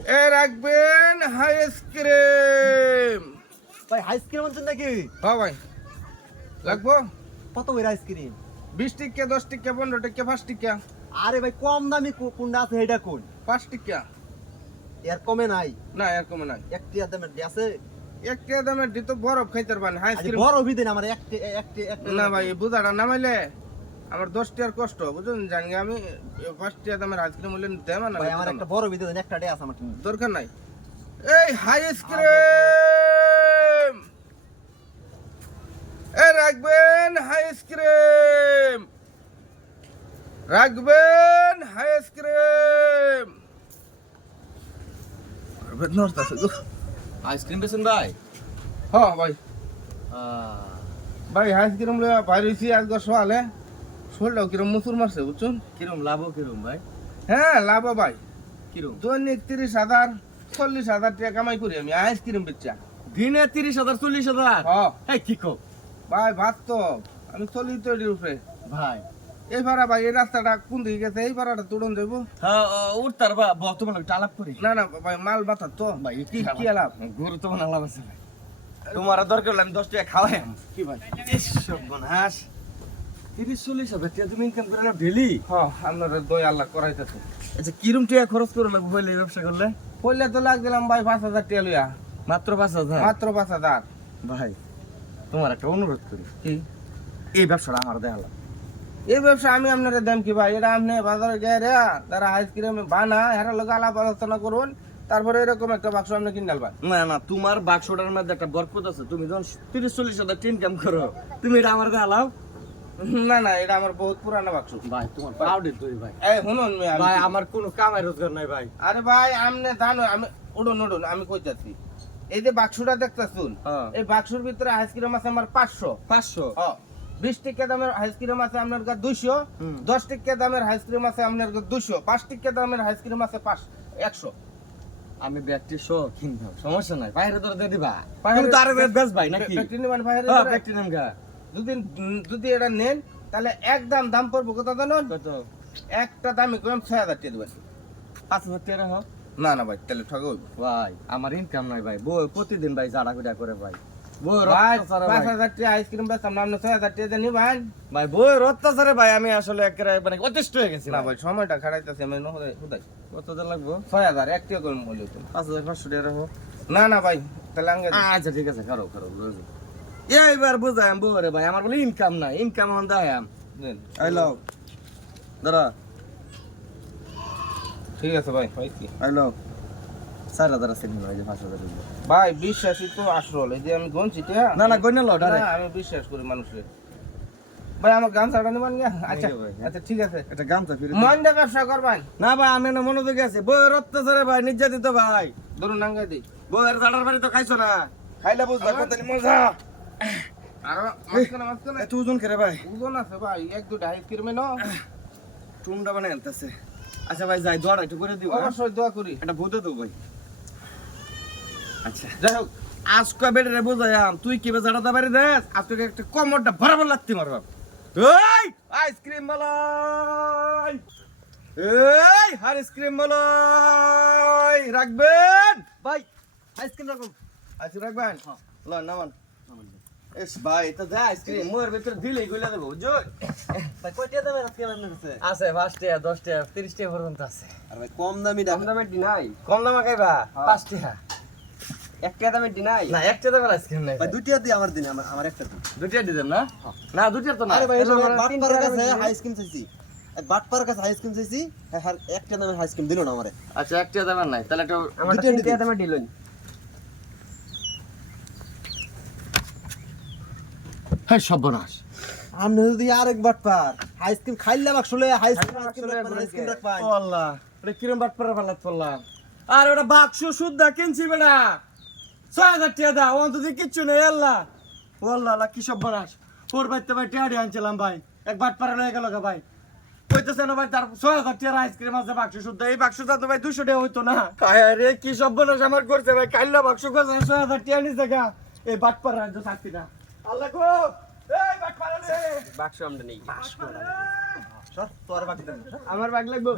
এ রাখবেন আইসক্রিম ভাই আইসক্রিম আনছেন নাকি? হ্যাঁ ভাই। লাগবো? কত করে আইসক্রিম বিশ টিকা দশ টিকা পনেরো টিকা পাঁচ টিকা আরে ভাই কম দামি কোনটা আছে এটা কোন? পাঁচ টিকা এর কমে নাই। না এরকম নাই। একটি দামের দিয়ে আছে? একটা দামের দিত বরফ খাইতে পারবেন আরে আইসক্রিম বড় অভিদিন আমার একটি একটি একটি না ভাই বুঝাটা নামাইলে। আমার দশ টিয়ার কষ্ট বুঝুন জানি আমি পাঁচ টিয়া দামের আইসক্রিম হলে দেব না ভাই আমার একটা বড় অভিদিন একটা ডে আছে আমার। দরকার নাই। এই হাই আইসক্রিম এ রাখবেন হাই আইসক্রিম রাখবেন hi ice cream ice cream বেছেন ভাই? হ্যাঁ ভাই। ভাই হাই আইসক্রিম লইয়া বাইরে আজকে সকালে শরীরটাও কিরম মুসুর মারছে বুঝছেন কিরম লাভ কিরম ভাই? হ্যাঁ লাভ ভাই। কিরম? দৈনিক তিরিশ হাজার চল্লিশ হাজার টাকা কামাই করি আমি আইসক্রিম বেচা। দিনে তিরিশ হাজার চল্লিশ হাজার? হ্যাঁ কি কো ভাই ভাত তো আমি চলি তো উপরে। ভাই। এই ভাড়া ভাই এই রাস্তাটা কোন দিকে গেছে? এই ভাড়াটা দেবো। হ্যাঁ উঠতার বা বর্তমানে একটা আলাপ করি। না না ভাই মাল বাতা তো। ভাই কি কি আলাপ? গরু তো মানে আলাপ আছে ভাই। তোমার দরকার হলে আমি দশ টাকা খাওয়াই। কি ভাই? হাস তিরিশ চল্লিশ হাজার টাকা তুমি ইনকাম করে না ডেলি হ্যাঁ আপনার দই আল্লাহ করাইতেছে। আচ্ছা কিরম টাকা খরচ করে লাগবে এই ব্যবসা করলে? পড়লে তো লাগ দিলাম ভাই পাঁচ হাজার টাকা লইয়া। মাত্র পাঁচ হাজার? মাত্র পাঁচ হাজার। ভাই তোমার একটা অনুরোধ করি। কি? এই ব্যবসাটা আমার দেখালাম এই ব্যবসা আমি আপনার দাম কি ভাই? এটা আপনি বাজারে যাই রে তারা আইসক্রিম বানা হেরার লোক আলাপ আলোচনা করুন তারপরে এরকম একটা বাক্স আপনি কিনে আনবেন না না তোমার বাক্সটার মধ্যে একটা বরকত আছে। তুমি যখন তিরিশ চল্লিশ হাজার ইনকাম করো তুমি এটা আমার দেখালাও না না এটা আমার বহুত পুরানো বাক্স। ভাই তোমার পাউডার তৈরি ভাই। এই শুনুন ভাই আমার কোনো কামাই রোজগার নাই ভাই। আরে ভাই আপনি জানো আমি উডুন উডুন আমি কই যাচ্ছি? এই যে বাক্সটা দেখতেছুন হ্যাঁ। এই বাক্সের ভিতরে আইসক্রিম আছে আমার পাঁচশো। পাঁচশো? বিশ টিকা দামের আইসক্রিম আছে আপনার কাছে দুইশো দশ টিকা দামের আইসক্রিম আছে আপনার কাছে দুইশো পাঁচ টিকা দামের আইসক্রিম আছে পাঁচ একশো। আমি ব্যাগটি শো কিনতাম সমস্যা নাই। বাইরে ধরে দিবা। তুমি তো আরে বেশ ভাই নাকি? ব্যক্তি নেবেন বাইরে হ্যাঁ ব্যাগটি নাম গা। যদি যদি এটা নেন তাহলে একদম দাম পড়ব কত জানুন কত? একটা দামি কম ছয় হাজার টাকা দেবেন। পাঁচ হাজার টাকা হোক না না ভাই তাহলে হইব। ভাই আমার ইনকাম নাই ভাই। বউ প্রতিদিন ভাই জাড়া কুড়া করে ভাই। ভাই আমি আসলে মানে অতিষ্ঠ হয়ে গেছি না ভাই। সময়টা খারাইতেছে আমি কত লাগবো? ছয় হাজার এক টাকা পাঁচ হাজার পাঁচশো টাকা না না ভাই তাহলে আচ্ছা ঠিক আছে খারো খারো এইবার বুঝাম বউরে ভাই আমার বলে ইনকাম নাই ইনকাম হন দায়াম দেন হ্যালো দাঁড়া। ঠিক আছে ভাই চার হাজার আছে যে পাঁচ হাজার ভাই বিশ্বাসই তো আসল এই যে আমি গনছি টিয়া না না গইনা লো না, আমি বিশ্বাস করি মানুষের। ভাই আমার নেবেন আচ্ছা হ্যাঁ। আচ্ছা ঠিক আছে। এটা গামছা ফিরে মন্দা ব্যবসা করবেন না ভাই আমি না মনোযোগী আছে। বউয়ের অত্যাচারে ভাই নির্যাতিত ভাই। ধরুন নাঙ্গা দিই। বউয়ের জাডার বাড়ি তো খাইছো না? খাইলে বুঝবা কত মজা। এত ওজন করে ভাই। ওজন আছে ভাই এক দুটা আইসক্রিমে ন। টুমটা আনতেছে। আচ্ছা ভাই যাই দোয়াটা একটু করে দিব অবশ্যই দোয়া করি। এটা দেবো ভাই। আচ্ছা। যাই হোক। আজকে বেড়ে বুঝাইয়াম তুই কি বেজাটা দাবারি দেস? আজকে একটা কমরটা বরাবর লাগতে মারব এই আইসক্রিম মালাই এই আইসক্রিম মালাই রাখবেন? ভাই আইসক্রিম রাখুন। আইসক্রিম রাখবেন? নামান। এস ভাই এটা দে আইসক্রিম মোর ভিতরে দিলেই গইলা দেবো বুঝছ ভাই কয়টা দামের আজকে আপনার কাছে? আছে পাঁচ টাকা দশ টাকা তিরিশ টাকা পর্যন্ত আছে। আর ভাই কম দামি কম দামের ডিনাই কম দামে খাইবা? টাকা। না একটা দামের আইসক্রিম নাই। ভাই দুটিয়া দিয়ে আমার দিন আমার আমার একটা দিন। দুটিয়া দিবেন না? না তো আরে ভাই কাছে আইসক্রিম চাইছি। এক বাট পার কাছে আইসক্রিম চাইছি হ্যাঁ একটা দামের আইসক্রিম দিল না আমারে। আচ্ছা একটা দামের নাই তাহলে একটা আমার দামের হ্যাঁ সর্বনাশ। আপনি যদি আরেক বাট পার আইসক্রিম খাইলে বাক্সলে আইসক্রিম আইসক্রিম রাখবেন ও আল্লাহ। এটা কিরম বাট পরে পাল্লাত পড়লাম আর ওটা বাক্স শুদ্ধা কিনছি বেটা। ছয় হাজার টাকা দাও অন্তত কিচ্ছু নেই আল্লাহ। ও আল্লাহ আল্লাহ কি সর্বনাশ। ওর বাড়িতে ভাই টেয়ারি আনছিলাম ভাই। এক বাট পারে লয়ে গেল ভাই। কইতেছে না ভাই তার ছয় হাজার টাকার আইসক্রিম আছে বাক্স শুদ্ধ এই বাক্সটা তো ভাই দুশো টাকা হইতো না। রে কি সর্বনাশ আমার করছে ভাই। কাইল্লা বাক্স করছে ছয় হাজার টাকা নিছে গা। এই বাট পার রাজ্য থাকতি না। আল্লাহ গো। এই বাট পারে বাক্স আমরা নেই সর তোর বাটি আমার বাগ লাগবো।